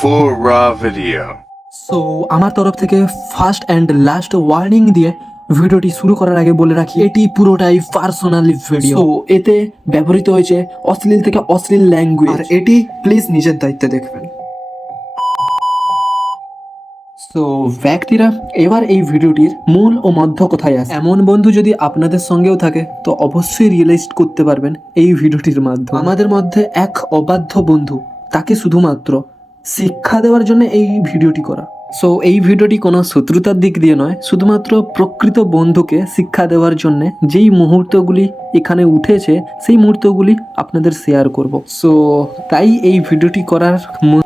Full raw video. So আমার তরফ থেকে ফার্স্ট অ্যান্ড লাস্ট ওয়ার্নিং দিয়ে ভিডিওটি শুরু করার আগে বলে রাখি এটি পুরোটাই পার্সোনাল ভিডিও এতে ব্যবহৃত হয়েছে অশ্লীল থেকে অশ্লীল ল্যাঙ্গুয়েজ আর এটি প্লিজ নিজের দায়িত্বে দেখবেন। তো ব্যক্তিরা এবার এই ভিডিওটির মূল ও মধ্য কোথায় আছে? এমন বন্ধু যদি আপনাদের সঙ্গেও থাকে তো অবশ্যই রিয়েলাইজ করতে পারবেন এই ভিডিওটির মাধ্যমে। আমাদের মধ্যে এক অবাধ্য বন্ধু তাকে শুধুমাত্র শিক্ষা দেওয়ার জন্য এই ভিডিওটি করা। সো এই ভিডিওটি কোনো শত্রুতার দিক দিয়ে নয়, শুধুমাত্র প্রকৃত বন্ধুকে শিক্ষা দেওয়ার জন্য যেই মুহূর্তগুলি এখানে উঠেছে, সেই মুহূর্তগুলি আপনাদের শেয়ার করব। সো তাই এই ভিডিওটি করার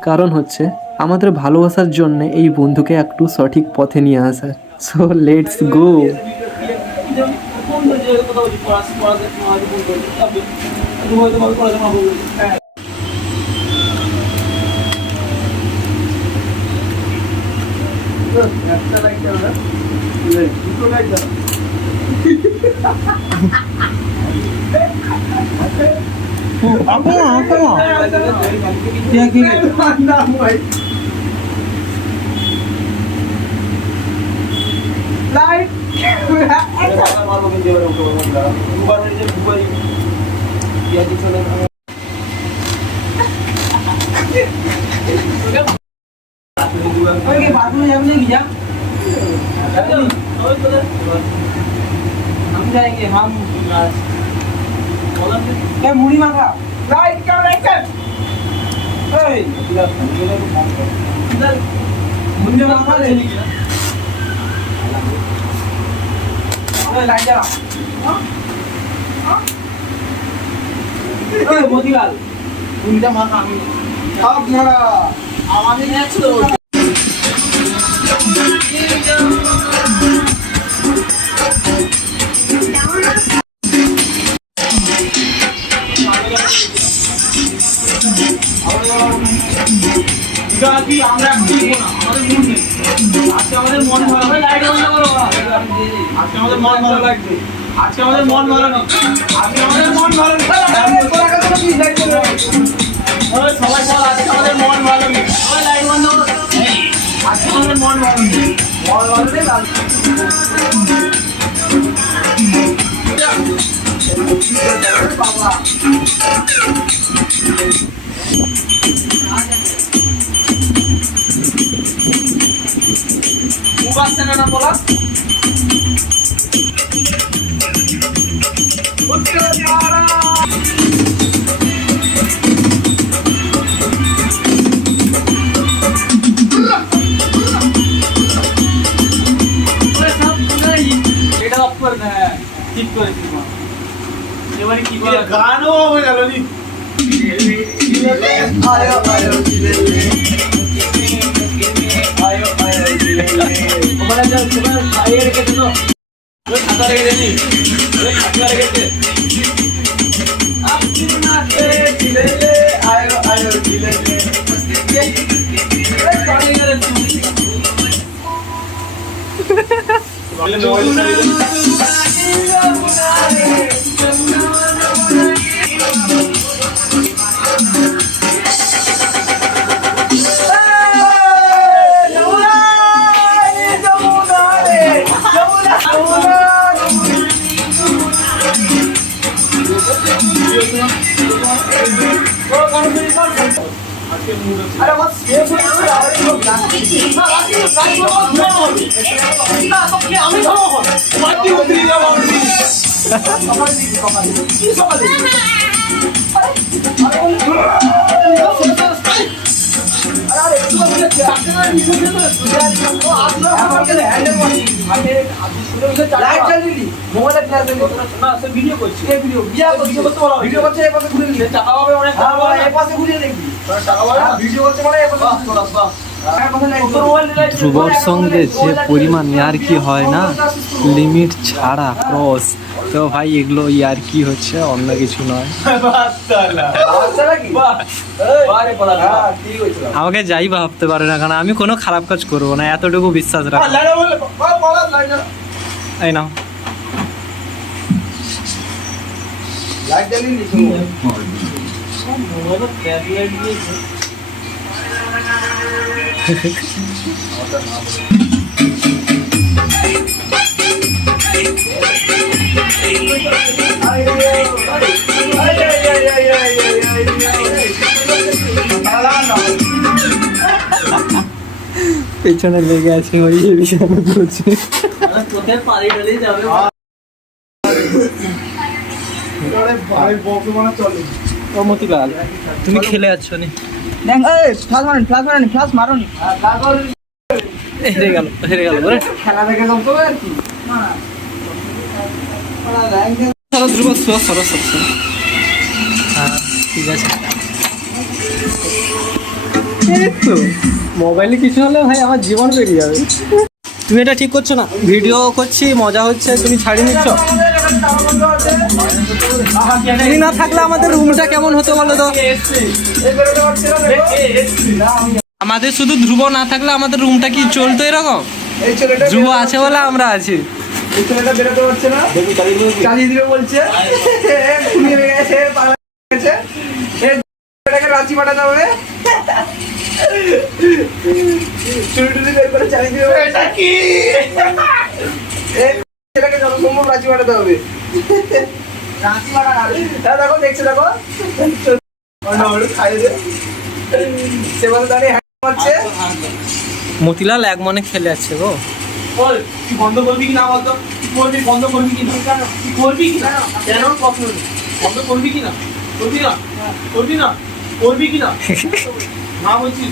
কারণ হচ্ছে আমাদের ভালোবাসার জন্য এই বন্ধুকে একটু সঠিক পথে নিয়ে আসা। So let's go Ako nga, ako nga. Tiyan kikit. Light! Ano हम जाएंगे हम क्या मुड़ी मांगा राइट क्या राइट कर मुझे मांगा ले लाइट जला मोतीलाल উনিটা মাথা আমি সব মারা আমাদের নেক্সট আমাদের মন ভালো আজকে আমাদের মন ভালো লাগবে। আজকে আমাদের মন ভালো নেই আজকে আমাদের মন ভালো নেই সবাই বল আজকে আমাদের মন ভালো নেই সবাই লাইট বন্ধ মন মন ভালো নেই না বলা এটা অফ করে দে ঠিক এবারে কি করে গানও হয়ে গেল নি। আয়ো আয়ো আয়ো আয়ো ওখানে যা ওখানে খাইয়ে রেখেছে তো ওই খাতা রেখে দেনি ওই খাতা রেখেছে আপনি না দিলে আয়ো আয়ো আরে বাস ভিডিও করছি ভিডিও করছি বলতে বলো ভিডিও করছে এই পাশে ঘুরে নিলে টাকা পাবে অনেক টাকা পাবে এই পাশে ঘুরে দেখবি। ধ্রুবর সঙ্গে যে পরিমাণ ইয়ার কি হয় না লিমিট ছাড়া ক্রস তো ভাই, এগুলো ইয়ার কি হচ্ছে? অন্য কিছু নয়। আমাকে যাই ভাবতে পারে না, কারণ আমি কোনো খারাপ কাজ করব না, এতটুকু বিশ্বাস রাখ। এই নাও। লাইট পেছনে লেগে আছে ওই যে বিষয় করছে তোকে পারি গেলেই যাবে? ও মতিলাল তুমি খেলে যাচ্ছ নি? দেখ এই ফ্লাশ মারুন ফ্লাশ মারুন ফ্লাশ মারুন হেরে গেল হেরে গেল ওরে। খেলা দেখে কম তো আর কি? ধ্রুব হ্যাঁ ঠিক আছে। মোবাইলে কিছু হলে ভাই আমার জীবন বেরিয়ে যাবে। তুমি এটা ঠিক করছ না? ভিডিও করছি মজা হচ্ছে তুমি ছাড়িয়ে নিচ্ছ? তুমি না থাকলে আমাদের রুমটা কেমন হতো বলো তো? আমাদের শুধু ধ্রুব না থাকলে আমাদের রুমটা কি চলতো এরকম? ধ্রুব আছে বলে আমরা আছি। রাঁচি পাঠাতে হবে চুরি টুরি বের করে চালিয়ে দিবে এটা কি? যত সম্ভব পাঠাতে হবে। হ্যাঁ দেখো দেখছে দেখো। দাঁড়িয়ে হ্যাঁ মারছে। মতিলাল এক মনে খেলে আছে গো। বল তুই বন্ধ করবি কি না বলতো তুই করবি বন্ধ করবি কি না তুই করবি কি না কেন? প্রশ্ন নেই। বন্ধ করবি কি না করবি না? করবি না? করবি কি না না বলছিস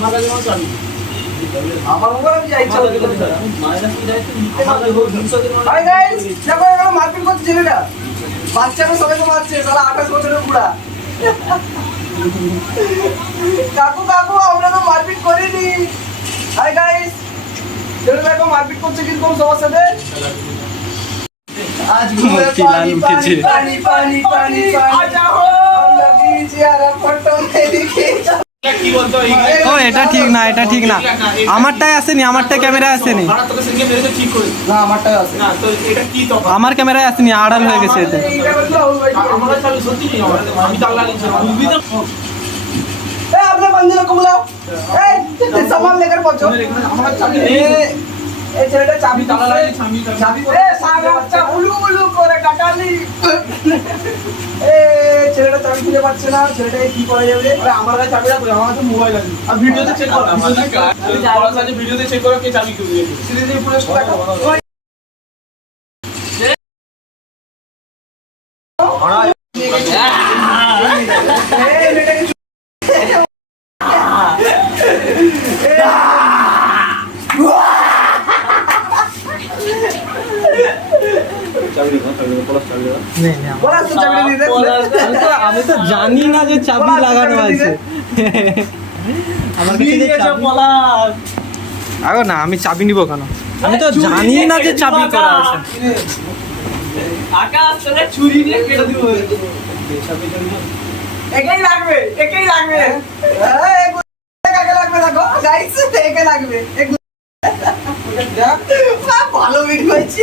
আমার কাছে আমার চাবি আমার মোবাইল আমি যাই ইচ্ছা করতে পারি। মায়েরা কি যায় আমার কাছে দুশো গাইস দেখো এরকম মারপিট করছে ছেলেটা বাচ্চারা সবাইকে মারছে সারা আঠাশ বছরের বুড়া। কাকু কাকু আমরা তো মারপিট করিনি। হাই গাইস ছেলেটা দেখো মারপিট করছে কিন্তু সবার সাথে। আজ ঘুরে পানি পানি পানি পানি পানি। আ যাও। আমরা বিজি আর ফটো দেখি ও এটা ঠিক না এটা ঠিক না। আমারটাই আসেনি আমারটা ক্যামেরায় আসেনি। আমার ক্যামেরায় আসেনি আড়াল হয়ে গেছে এতে চাবি করে কাটালি। ছেলেটা চাবি খুঁজে পাচ্ছে না ছেলেটাকে কি করা যাবে? আমার কাছে চাবি আমার কাছে মোবাইল আছে। আর ভিডিওতে চেক করো আমার ভিডিওতে চেক করো। কে চাবি খুঁজে সিরিজে পুরো টাকা আমি তো জানি না যে চাবি লাগানো আছে। আমার কাছে আগো না আমি চাবি নিব কেন? আমি তো জানি না যে চাবি করা আছে। আকাশ তোকে ছুরি দিয়ে কেটে দিব। একেই লাগবে একেই লাগবে। কাকে লাগবে দেখো। গাইস একে লাগবে। ভালো ভিডিও হয়েছে।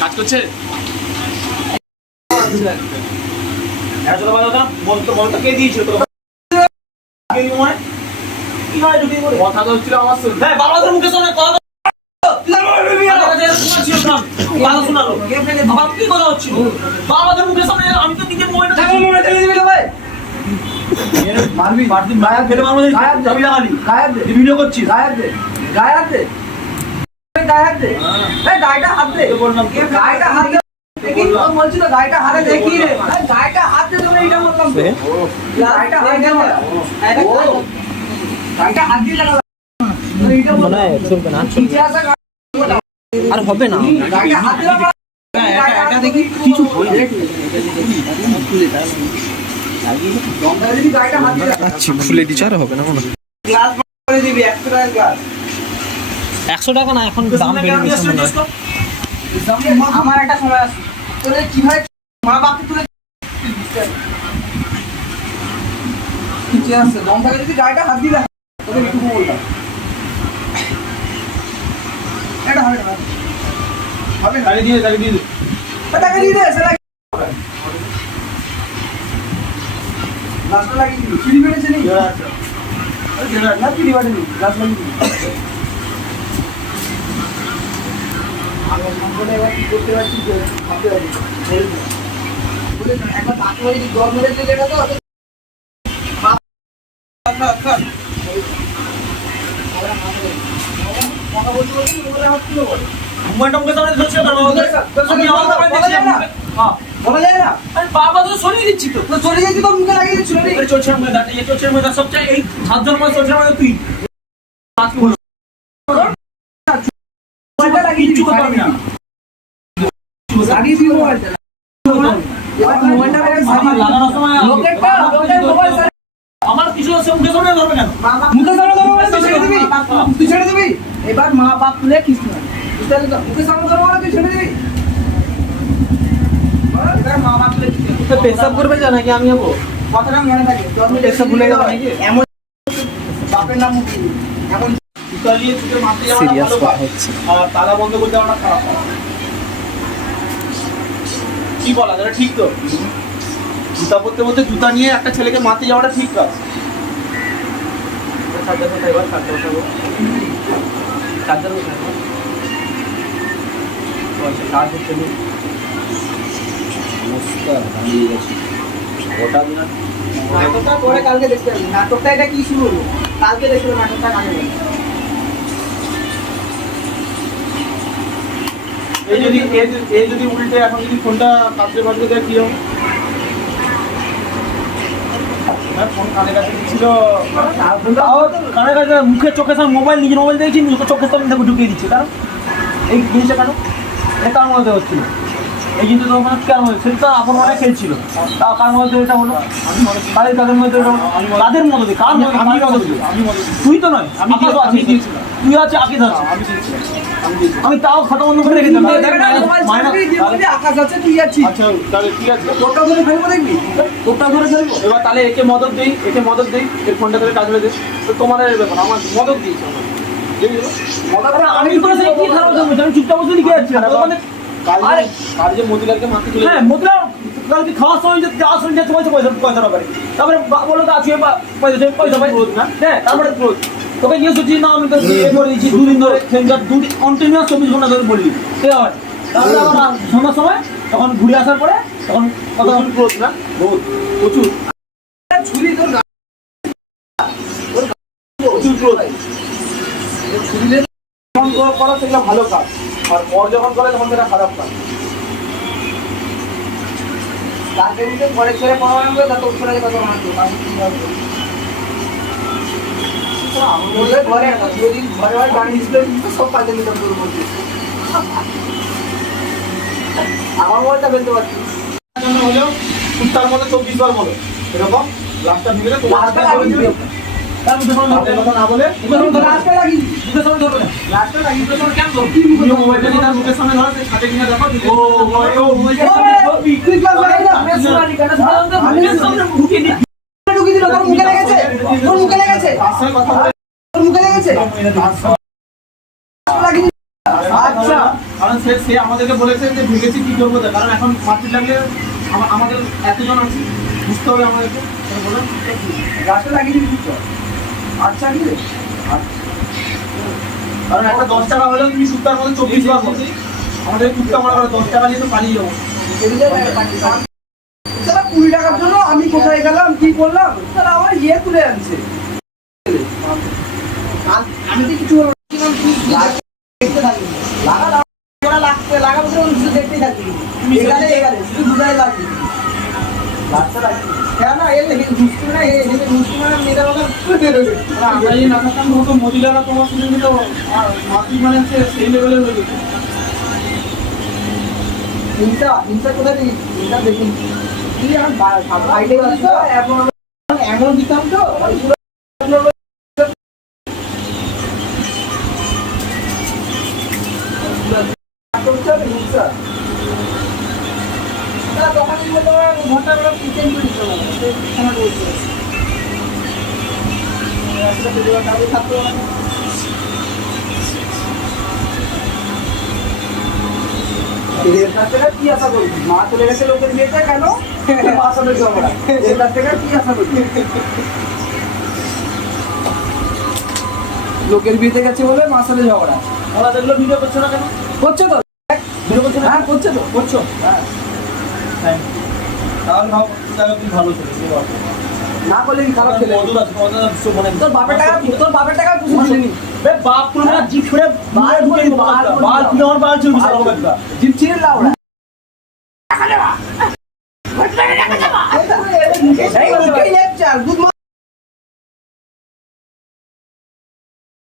কাজ করছে কে দিয়েছে তো কথা তো হচ্ছিল আমার শুন বাবা মুখে শোনে কথা শোনান শোনালো বাবা কি কথা হচ্ছিল বাবাদের মুখের সামনে আমি তো নিজের মোবাইলটা মোবাইল থেকে দিবি ভাই মারবি মারবি মায়া ফেলে মারবো গায়েব দে। লাগালি গায়েব দে ভিডিও করছিস গায়েব দে গায়েব দে এই দে এই গায়েটা হাত দে বললাম এ গায়েটা হাত দে দেখি। ও বলছিল গায়েটা হাতে দেখি। রে এই হাত দে তুমি এটা বললাম তো হাত দে বল হাত দিয়ে লাগা এইটা বল মনে হয় চলবে না আর হবে না গায়েটা হাত দিয়ে লাগা এটা দেখি। কিছু যদি আচ্ছা খুলে দিচ্ছে আর হবে না মনে গ্লাস করে দিবি 100 টাকার গ্লাস একশো টাকা না এখন দাম বেড়ে গেছে মনে হয়। আমার একটা সময় আছে। তোদের কীভাবে মা বাপকে তুলে নিচে আসছে দম যদি গাড়িটা হাত দিলে তোদের একটু বলতাম এটা হবে না। হবে গাড়ি দিয়ে গাড়ি দিয়ে দে। তাকে দিয়ে দে লাস্টটা লাগিয়ে দিবি চিড়ি বেড়েছে নি না চিড়ি বাড়ি নি লাস্ট লাগিয়ে কি করতে পারছি একবার জল মেরেছে যেটা তো বলতে মোবাইলে হাত তুলে বল মোবাইলটা মুখের সামনে ধরছে কেন? আমি আমার মোবাইল দেখছি হ্যাঁ বলা যায় না আরে বাবা দিচ্ছি তো। তো চলে যাচ্ছি তো মুখে লাগিয়ে দিচ্ছিল রে এই মধ্যে দাঁড়িয়ে এই চোখের মধ্যে সবচেয়ে এই সাতজন মধ্যে চোখের মধ্যে তুই। আজকে বলো। মোবাইলটা লাগিয়ে কিচ্ছু করতে পারবি না লাগিয়ে দিও মোবাইলটা এবার আমার সারিয়ে লাগানোর সময় লোকেরটা লোকের মোবাইল সারিয়ে আমার কিছু আছে সামনে ধরবে কেন? মুখে সামনে ধরো ছেড়ে দিবি? তুই ছেড়ে দিবি? এবার মা বাপ তুলে না তো? মুখে সামনে ধরো মানে তুই ছেড়ে দিবি? এবার মা বাপ তুলে কিস্তি পেশাব করবে যা নাকি আমি যাব কথাটা মনে থাকে পেশাব ভুলে গেল নাকি? এমন বাপের নাম। এমন সিরিয়াস কথা হচ্ছে। আর তালা বন্ধ করে দেওয়াটা খারাপ কি বলা এটা ঠিক তো? জুতা পরতে পরতে জুতা নিয়ে একটা ছেলেকে মারতে যাওয়াটা ঠিক কাজ চার্জার কোথায় চার্জার কোথায় আচ্ছা চার্জ না নমস্কার দাঁড়িয়ে গেছি ওটা দিন নাটকটা পরে কালকে দেখতে পাবি নাটকটা এটা কি শুরু হলো? কালকে দেখতে পাবি নাটকটা কালকে এই যদি এই যদি- উল্টে এখন যদি ফোনটা কাছে বাজতে দেয় কি হবে? হ্যাঁ, মুখের চোখের সামনে মোবাইল নিজের মোবাইল দেখছি চোখের সামনে ঢুকিয়ে দিচ্ছে। কারণ এই জিনিসটা কেন? এটা কার মধ্যে হচ্ছিল। এই জিনিসটা তো মানে কার মধ্যে সেটা আপন মনে খেলছিল তা কার মধ্যে এটা হলো তাদের কাদের মধ্যে এটা হলো কাদের মধ্যে কার মধ্যে আমি মধ্যে তুই তো নয় আমি তুই। আছে আকিদ আছে আমি তাও খাতা বন্ধ করে রেখে দিলাম দেখ না, মোবাইল ছেড়ে দিয়ে আকাশ আছে তুই আছিস। আচ্ছা তাহলে ঠিক আছে? তোরটা ধরে ফেলব দেখবি? তোরটা ধরে ফেলব? এবার তাহলে একে মদত দেই একে মদত দেই এর ফোনটা করে কাজ হয়ে তো তোমার ব্যাপার আমার মদত দিয়েছে। আমার আমি করে কি খারাপ আমি চুপচাপ বসে লিখে যাচ্ছি হ্যাঁ মুদ্রা কালকে খাওয়ার সময় যে যাওয়ার সময় যে পয়সা পয়সা পয়সা পাবে। তারপরে বা- তো আজকে পয়সা পয়সা পাই না? হ্যাঁ তারপরে তোকে গিয়ে শুনছি না আমি তো ইয়ে করে দিয়েছি দুদিন ধরে। দুদিন কন্টিনিউয়াস চব্বিশ ঘণ্টা ধরে বললি সে তারপরে আবার সন্ধ্যার সময় তখন ঘুরে আসার পরে তখন কথা রোদ না? রোদ প্রচুর। তোর প্রচুর করা- করা সেগুলো ভালো কাজ। আর পর যখন করে তখন সেটা খারাপ কাজ তাকে দিতে ঘরে ছেড়ে পড়ানো হবে? কি? বললে ঘরে যদি ঘরে হয় গাড়ি সব কাজে মধ্যে আমার মোবাইলটা ফেলতে পারছি হলেও কুত্তার মতো চব্বিশ বার বলো। এরকম? লাস্টটা দিলে তোমার সে আমাদেরকে বলেছে যে ভেঙেছি কি করব কারণ এখন মাটির লাগলে আমাদের এতজন আছে বুঝতে হবে আমাদেরকে তাহলে বলো, লাস্টটা লাগিয়ে চল। আচ্ছা কি কারণ একটা দশ টাকা হলেও তুমি সুতার মধ্যে চব্বিশ বার বলো। আমাদের কুত্তা মারা দশ টাকা নিয়ে তো পালিয়ে যাব। কুড়ি টাকার জন্য আমি কোথায় গেলাম কি করলাম তাহলে আমার ইয়ে তুলে আনছে। আমি তো কিছু লাগাবো শুধু দেখতেই থাকবি এখানে এখানে শুধু দুটাই লাগবি লাগতে লাগবি আমরা এই নাটকটা হতো মহিলারা তোমার শুনে নিত মাতৃ মানে সেই লেভেলের হয়ে হিংসা হিংসা কোথায় দেখি? হিংসা দেখি। এমন দিতাম তো। হিংসা। ঘণ্টা করে রাস্তাতে দেওয়া থাকতে কি আশা করবি মা চলে গেছে লোকের বিয়েতে কেন মার সাথে ঝগড়া এর কাছ থেকে কি আশা করবি লোকের বিয়েতে গেছে বলে মার সাথে ঝগড়া ওরা দেখল ভিডিও করছ না কেন? করছে তো? ভিডিও করছ হ্যাঁ করছে তো করছ। হ্যাঁ। থ্যাংক ভাব তুমি ভালো ছেলে তুমি ভালো। না করলে কি খারাপ ছেলে মধুর আছে, মধুর আছে, মনে। তোর বাপের টাকা তোর বাপের টাকা পুষে দিলি বে, বাপ পুরো না জিপ ছুঁড়ে বাল ঢুকে বাল বাল তুলে আমার বাল চুলবি সারা বছরটা। জিপ ছিঁড়ে মুখেই মা-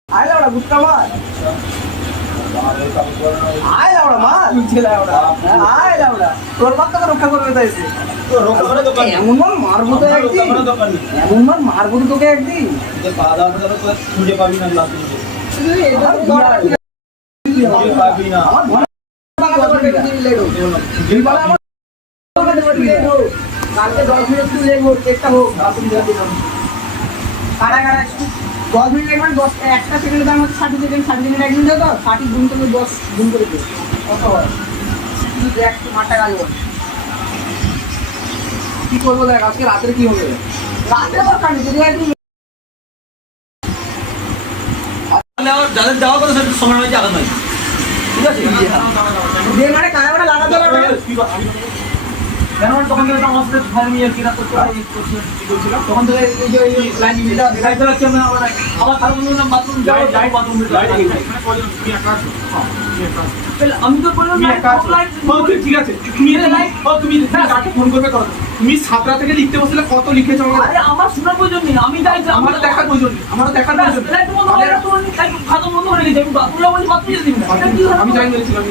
আয় লাউড়া, গুটকা মার। আয় লাউড়া, মার। আয় লাউড়া। তোর বাপ তোকে রক্ষা করবে তাই এমন মার মারবো তো একদিন। এমন মার মারবো তোকে একদিন। খাওয়া দাওয়া খুঁজে পাবি না। আমার পাবি না। আমার আমার। কালকে দশ মিনিট তুই লেগো চেষ্টা হোক বাথরুম দিয়ে দিলাম কারা কারা দশ মিনিট লাগবে দশ একটা সেকেন্ডের দাম হচ্ছে ষাট সেকেন্ড ষাট সেকেন্ড এক মিনিট তো ষাটই গুণ করে দশ গুণ করে দিও কত হয়? তুই দেখ মাঠটা কাজ কি করব দেখ আজকে রাতের কি হবে? রাতে দরকার নেই যদি যাদের দেওয়া কথা সেটা সময় হয়েছে আলাদা ঠিক আছে? কেন? আমার তখন থেকে আমার সাথে ফোন নিয়ে কিনা করতে পারি তখন থেকে এই যে এই লাইন মিটা দেখাইতে পারছি আমি আমার আমার কারণ বললাম বাথরুম যাই যাই বাথরুম আমি তো বললাম না ঠিক আছে। তুমি তুমি তুমি কাকে ফোন করবে করো। তুমি সাতটা থেকে লিখতে বসলে কত লিখেছো আমাকে? আরে আমার শোনার প্রয়োজন নেই। আমি যাই আমার দেখার প্রয়োজন নেই। আমার দেখার প্রয়োজন নেই। বন্ধ গেছি। আমি বাথরুম? আমি চাই মেরেছিলাম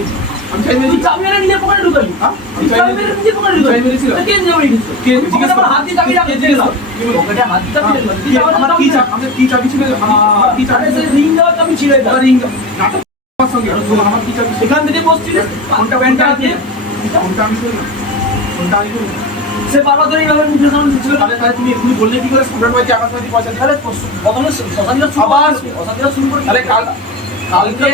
সেখান থেকে বসছিলিস ফোনটা প্যান্টটা দিয়ে? ফোনটা আমি ফোনটা আমি সে বারবার ধরে এইভাবে মুখের সামনে দিচ্ছিল তাহলে তাহলে তুমি বললে কি করে? স্কুলের বাড়িতে আকাশ বাড়ি পয়সা তাহলে প্রথমে। অশান্তিটা শুরু করে তাহলে কাল কালকে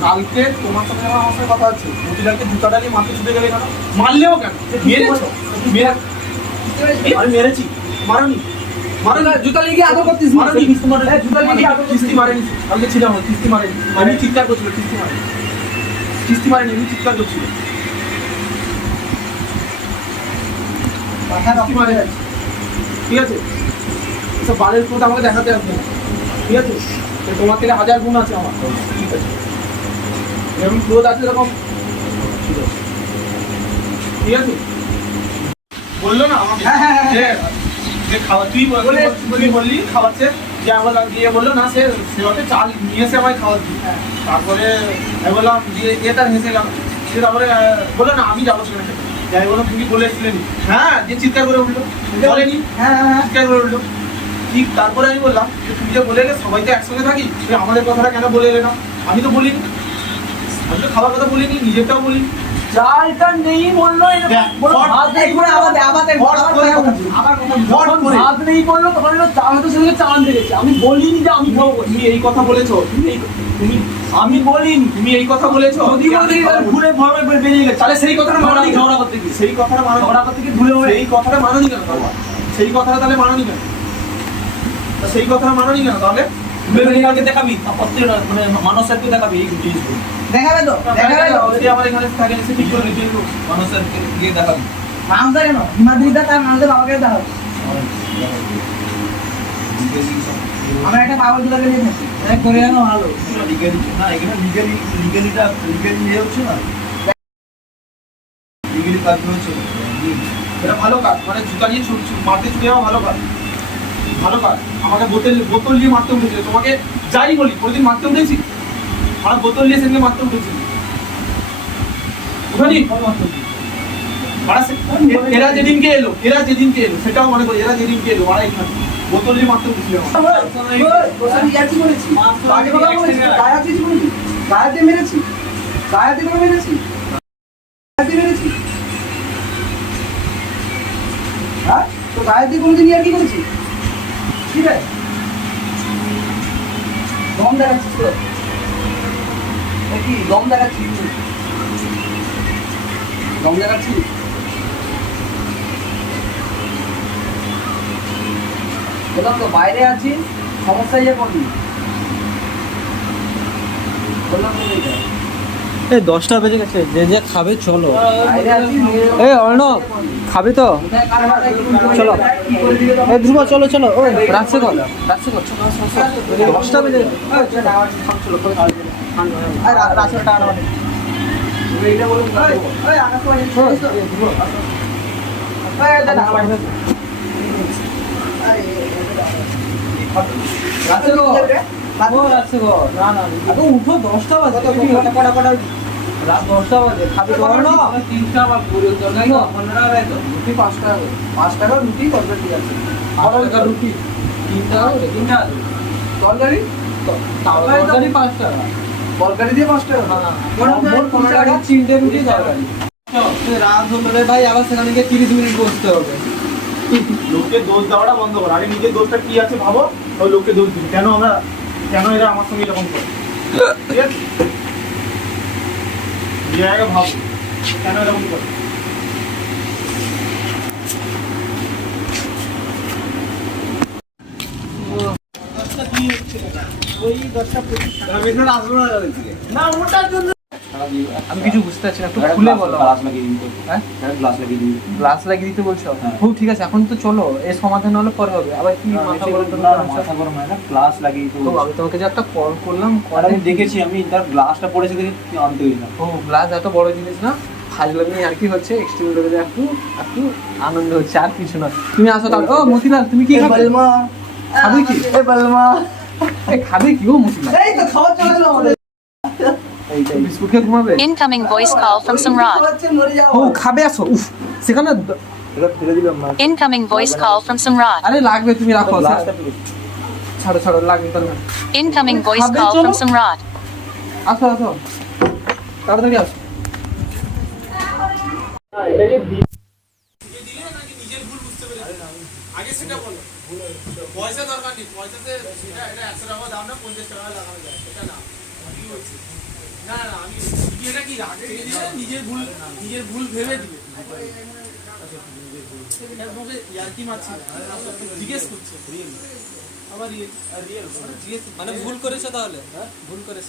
কালকে তোমার সাথে আমার সাথে কথা আছে মতিলালকে জুতা ডালিয়ে মাথায় ছুটে গেলে কেন? মারলেও কেন? মেরেছো? মেরে আমি মেরেছি। মারনি। মারনি। জুতা লিখে আদর করতিস না মারনি কিস্তি মারে- এই, জুতা লিখে আদর কিস্তি কালকে ছিলাম কিস্তি মারেনি। আমি চিৎকার করছিল কিস্তি মারেনি। কিস্তি মারেনি আমি চিৎকার করছিল কিস্তি মারেনি। ঠিক আছে? এসব বালের ক্রোধ আমাকে দেখাতে আসবে ঠিক আছে? তোমার থেকে হাজার গুণ আছে আমার। ঠিক আছে। এরকম ক্রোধ আছে এরকম। ঠিক আছে? ঠিক আছে বলল না আমাকে? হ্যাঁ, হ্যাঁ, হ্যাঁ। যে- যে খাওয়া তুই বলে- তুই বললি খাওয়াচ্ছে যে আমার দিয়ে বলল না সে সেবাতে চাল নিয়ে এসে আমায় খাওয়াচ্ছি তারপরে আমি বললাম যে এ তার হেসে সে তারপরে বলল না আমি যাব সেখানে যাই বললাম তুমি বলে এসেছিলেন হ্যাঁ যে চিৎকার করে উঠল। বলেনি। হ্যাঁ হ্যাঁ হ্যাঁ। চিৎকার করে উঠল। ঠিক তারপরে আমি বললাম যে তুমি যে বলে এলে সবাই তো একসঙ্গে থাকি তুমি আমাদের কথাটা কেন বলে এলে না? আমি তো বলিনি। আমি তো খাবার কথা বলিনি নিজেরটাও বলিনি। চালটা নেই বলল ভাত নেই করে করে বলল তখন হলো চাল তো সেদিকে চাল দেখেছে। আমি বলিনি যে আমি বলে। তুমি এই কথা বলেছ তুমি এই আমি বলিনি তুমি এই কথা বলেছ। যদি তাহলে ঘুরে ভরবে বের- বেরিয়ে গেছে। তাহলে সেই কথাটা মানোনি ঝগড়া করতে সেই কথাটা মানো ঝগড়া করতে ধুলে হয়ে সেই কথাটা মানোনি কেন? তাহলে? সেই কথাটা তাহলে মানোনি কেন? সেই কথাটা মানোনি কেন? তাহলে কালকে দেখাবি। মানে দেখাবি এই জিনিসগুলো। দেখাবে তো দেখাবে তো। যদি আমার এখানে থাকে সে ঠিক করে নিতে মানুষের গিয়ে দেখাবি। মানুষটা কেন? হিমাদ্রিদা তার মানুষের বাবাকে দেখাবে। আমরা একটা পাগল দুটাকে নিয়ে থাকি। করে গেলো ভালো। না এখানে লিগালি লিগালিটা লিগালি হচ্ছে না? লিগালি কাজ হচ্ছে এটা ভালো কাজ মানে জুতা নিয়ে ছুট ছুট- মারতে ছুটে যাওয়া ভালো কাজ। ভালো কাজ। আমাকে বোতল বোতল নিয়ে মারতে উঠেছিল তোমাকে যাই বলি, কোনোদিন মারতে উঠেছি আমার বোতল নিয়ে সেদিন মারতে মারা এরা যেদিনকে এলো, এরা যেদিনকে এলো, সেটাও মনে করি, এরা যেদিনকে এলো বোতল নিয়ে মারতে উঠেছিল হ্যাঁ? তো গায়াতে কোনোদিন ইয়ার কি করেছি? দম দেখাচ্ছিস তো? বললাম তো বাইরে আছি সমস্যা ইয়ে করবি বললাম তো। এই দশটা বেজে গেছে যে যে খাবে, চলো এই অর্ণব, খাবে তো? চলো। এই ধ্রুব, চলো চলো ও রাখছে কল রাখছে দশটা বেজে গেছে। রাখছে কল না না, উঠো, দশটা বাজে? রাত দশটা বাজে। খাবে তো অর্ণব তিনটা বা পুরো তরকারি না, পনেরো টাকা তো। রুটি পাঁচ টাকা পাঁচ টাকা রুটি তরকারি আছে। টাকা রুটি। তিন টাকা করে, তিন টাকা করে। তরকারি তরকারি পাঁচ টাকা তরকারি দিয়ে পাঁচ টাকা মোট পনেরো টাকা তিনটে রুটি তরকারি রাত হলো রে ভাই আবার সেখানে গিয়ে তিরিশ মিনিট বসতে হবে। লোককে দোষ দেওয়াটা বন্ধ করো। আগে নিজের দোষটা কি আছে ভাবো ওই লোককে দোষ দিবি। কেন আমরা কেন এরা আমার সঙ্গে এরকম করে? ঠিক আছে? নিজের আগে ভাবো। কেন এরকম করে? না ওটার জন্য আমি কিছু বুঝতে পারছি না একটু খুলে বলো। গ্লাস লাগিয়ে দিতে। হ্যাঁ? গ্লাস লাগিয়ে দিতে। বলছো? ও ঠিক আছে এখন তো চলো এর সমাধান হলে পরে হবে। আবার কি মাথা গরম টরম না গ্লাস লাগিয়ে তো তো আমি তোমাকে যে একটা কল করলাম আর কলে আমি দেখেছি আমি তার গ্লাসটা পড়েছে দেখে কি আনতে গেছিলাম ও গ্লাস এত বড় জিনিস না ফাজলামি আর কি হচ্ছে এক্সট্রিম লেভেলে একটু একটু আনন্দ হচ্ছে আর কিছু না। তুমি আসো তাহলে। ও মতিলাল তুমি কি খাবে? খাবে কি? এ বলমা। এই খাবে কি? ও মতিলাল। এই তো খাবার চলে আমাদের। বিস্কুট খেয়ে ঘুমাবে Incoming voice call from Samrat. ও খাবে আসো। উফ সেখানে না Incoming voice call from Samrat. আরে লাগবে তুমি রাখো ছাড়ো ছাড়ো লাগবে তাহলে। Incoming voice call from Samrat. আসো আসো। তাড়াতাড়ি আসো। আগে সেটা বলো। পয়সা দরকার নেই। পয়সাতে এটা এটা একশো টাকা দাম না পঞ্চাশ টাকা লাগানো যায়। সেটা না। নিজের ভুল নিজের ভুল ভেবে দিবে। জিজ্ঞেস করছে আবার রিয়েল রিয়েল জিজ্ঞেস মানে ভুল করেছ তাহলে? ভুল করেছ?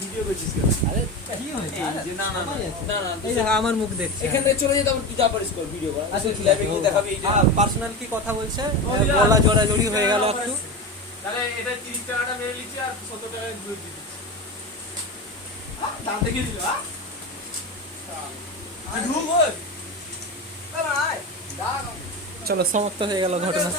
ভিডিও করছিস কেন না না না আমার মুখ দেখছে। এখান থেকে চলে যেতে তুই যা পারিস কর ভিডিও দেখাবি পার্সোনাল কি কথা বলছে? গলা জড়াজড়ি হয়ে গেল একটু। তাহলে এটা তিরিশ টাকাটা মেরে নিচ্ছে আর সত্তর টাকায় চলো, সমাপ্ত হয়ে গেল ঘটনা।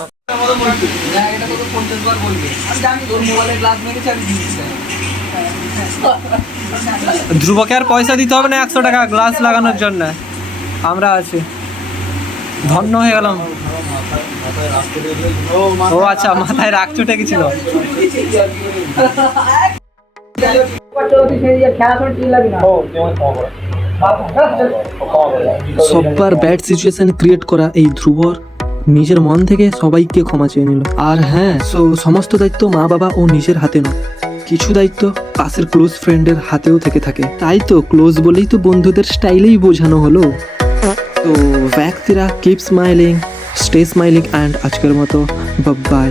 ধ্রুবকে আর পয়সা দিতে হবে না, একশো টাকা গ্লাস লাগানোর জন্য। আমরা আছি। ধন্য হয়ে গেলাম। ও আচ্ছা মাথায় রাগ চটে গেছিল। সববার ব্যাড সিচুয়েশন ক্রিয়েট করা এই ধ্রুবর নিজের মন থেকে সবাইকে ক্ষমা চেয়ে নিল। আর হ্যাঁ সমস্ত দায়িত্ব মা, বাবা ও নিজের হাতে নয়। কিছু দায়িত্ব পাশের ক্লোজ ফ্রেন্ডের হাতেও থেকে থাকে। তাই তো ক্লোজ বলেই তো বন্ধুদের স্টাইলেই বোঝানো হলো। তো ব্যক্তিরা keep smiling stay smiling and আজকের মতো বাই